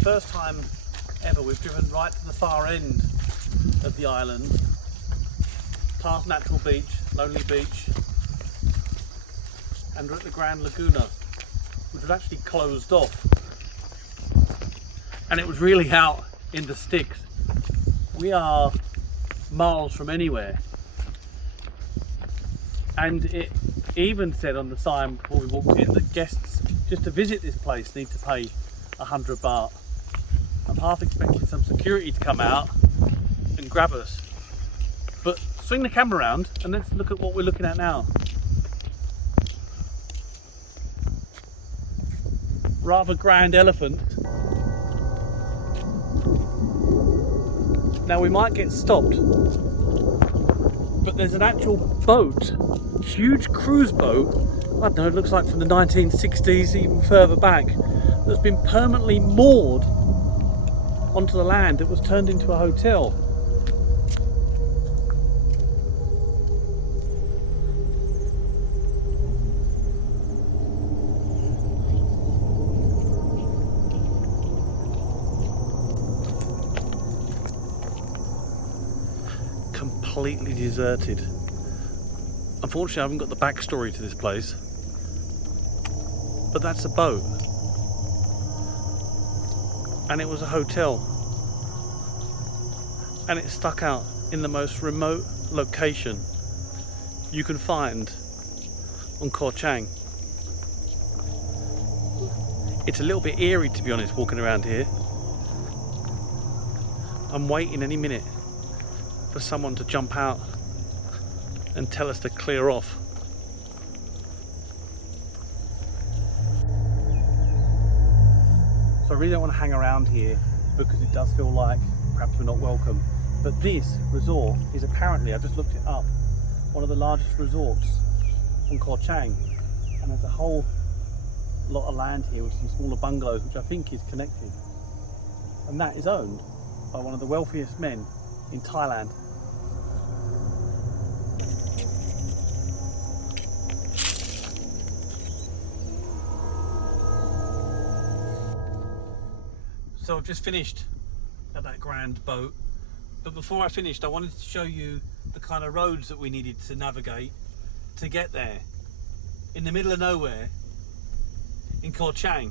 the first time ever we've driven right to the far end of the island, past Natural Beach, Lonely Beach, and we're at the Grand Laguna, which was actually closed off. And it was really out in the sticks. We are miles from anywhere. And it even said on the sign before we walked in that guests just to visit this place need to pay 100 baht. I'm half expecting some security to come out and grab us. But swing the camera around and let's look at what we're looking at now. Rather grand elephant. Now we might get stopped, but there's an actual boat, huge cruise boat, I don't know, it looks like from the 1960s, even further back, that's been permanently moored onto the land that was turned into a hotel. Completely deserted. Unfortunately, I haven't got the backstory to this place, but that's a boat, and it was a hotel, and it's stuck out in the most remote location you can find on Koh Chang. It's a little bit eerie, to be honest, walking around here. I'm waiting any minute for someone to jump out and tell us to clear off. So I really don't want to hang around here because it does feel like perhaps we're not welcome. But this resort is apparently, I've just looked it up, one of the largest resorts on Koh Chang. And there's a whole lot of land here with some smaller bungalows which I think is connected. And that is owned by one of the wealthiest men in Thailand. So I've just finished at that grand boat, but before I finished I wanted to show you the kind of roads that we needed to navigate to get there in the middle of nowhere in Koh Chang.